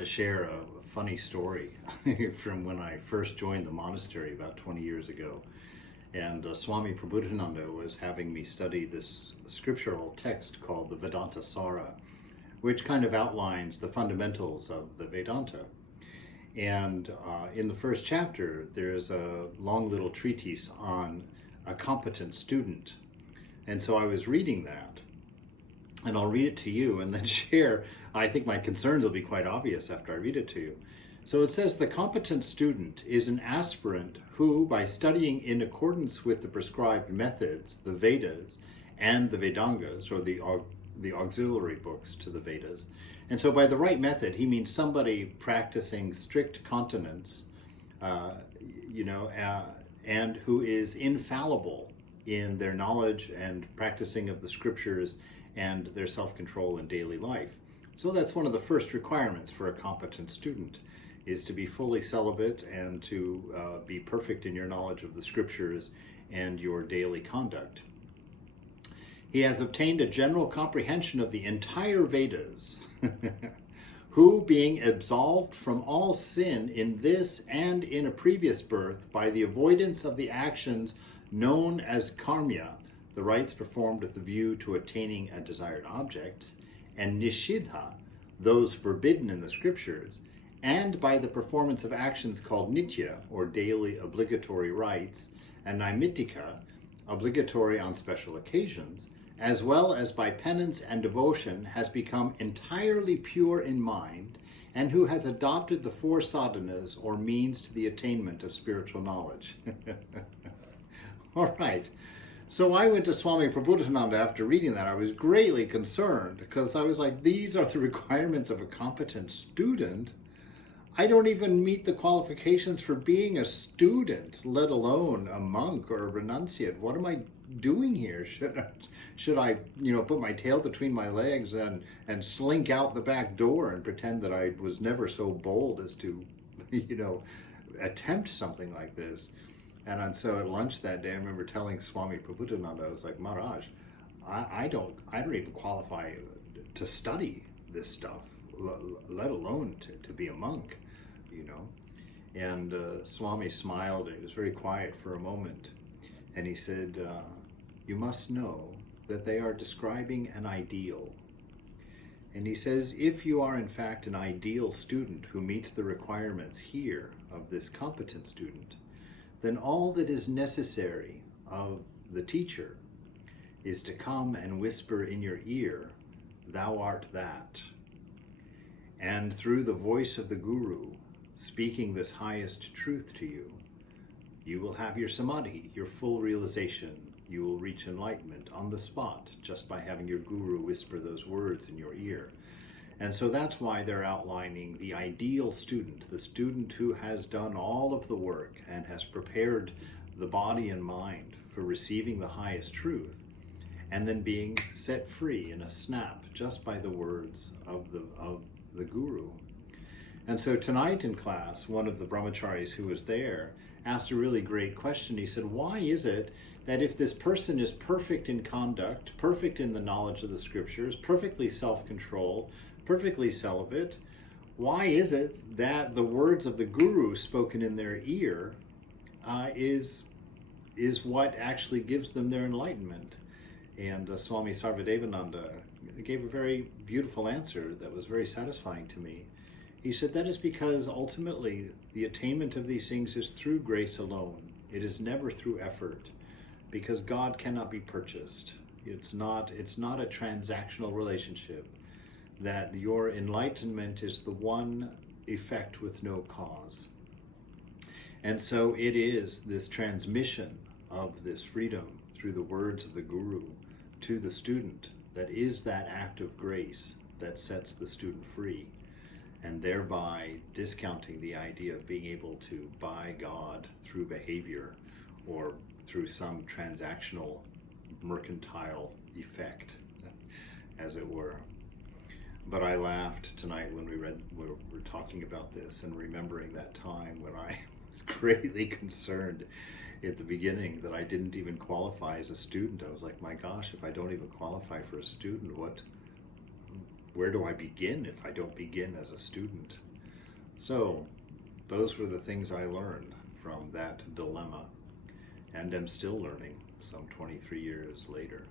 to share a funny story from when I first joined the monastery about 20 years ago. And Swami Prabhupada was having me study this scriptural text called the Vedanta Sara, which kind of outlines the fundamentals of the Vedanta. And in the first chapter, there's a long little treatise on a competent student. And so I was reading that, and I'll read it to you and then share. I think my concerns will be quite obvious after I read it to you. So it says, the competent student is an aspirant who, by studying in accordance with the prescribed methods, the Vedas and the Vedangas, or the auxiliary books to the Vedas. And so by the right method, he means somebody practicing strict continence, and who is infallible in their knowledge and practicing of the scriptures and their self-control in daily life. So that's one of the first requirements for a competent student, is to be fully celibate and to be perfect in your knowledge of the scriptures and your daily conduct. He has obtained a general comprehension of the entire Vedas, who, being absolved from all sin in this and in a previous birth by the avoidance of the actions known as karmya, the rites performed with the view to attaining a desired object, and nishidha, those forbidden in the scriptures, and by the performance of actions called nitya, or daily obligatory rites, and naimittika, obligatory on special occasions, as well as by penance and devotion, has become entirely pure in mind, and who has adopted the four sadhanas, or means to the attainment of spiritual knowledge. All right. So I went to Swami Prabhupada after reading that. I was greatly concerned because I was like, these are the requirements of a competent student. I don't even meet the qualifications for being a student, let alone a monk or a renunciate. What am I doing here? Should I put my tail between my legs and slink out the back door and pretend that I was never so bold as to, attempt something like this? And so at lunch that day, I remember telling Swami Prabhupada, I was like, Maharaj, I don't even qualify to study this stuff, let alone to be a monk, And Swami smiled, and he was very quiet for a moment. And he said, you must know that they are describing an ideal. And he says, if you are in fact an ideal student who meets the requirements here of this competent student, then all that is necessary of the teacher is to come and whisper in your ear, thou art that. And through the voice of the Guru, speaking this highest truth to you, you will have your samadhi, your full realization. You will reach enlightenment on the spot just by having your Guru whisper those words in your ear. And so that's why they're outlining the ideal student, the student who has done all of the work and has prepared the body and mind for receiving the highest truth, and then being set free in a snap just by the words of the Guru. And so tonight in class, one of the brahmacharis who was there asked a really great question. He said, why is it that if this person is perfect in conduct, perfect in the knowledge of the scriptures, perfectly self-controlled, perfectly celibate, why is it that the words of the Guru spoken in their ear is what actually gives them their enlightenment? And Swami Sarvadevananda gave a very beautiful answer that was very satisfying to me. He said that is because ultimately the attainment of these things is through grace alone. It is never through effort, because God cannot be purchased. It's not a transactional relationship, that your enlightenment is the one effect with no cause. And so it is this transmission of this freedom through the words of the Guru to the student that is that act of grace that sets the student free, and thereby discounting the idea of being able to buy God through behavior or through some transactional mercantile effect, as it were. But I laughed tonight when we were talking about this and remembering that time when I was greatly concerned at the beginning that I didn't even qualify as a student. I was like, my gosh, if I don't even qualify for a student, where do I begin if I don't begin as a student? So, those were the things I learned from that dilemma, and am still learning some 23 years later.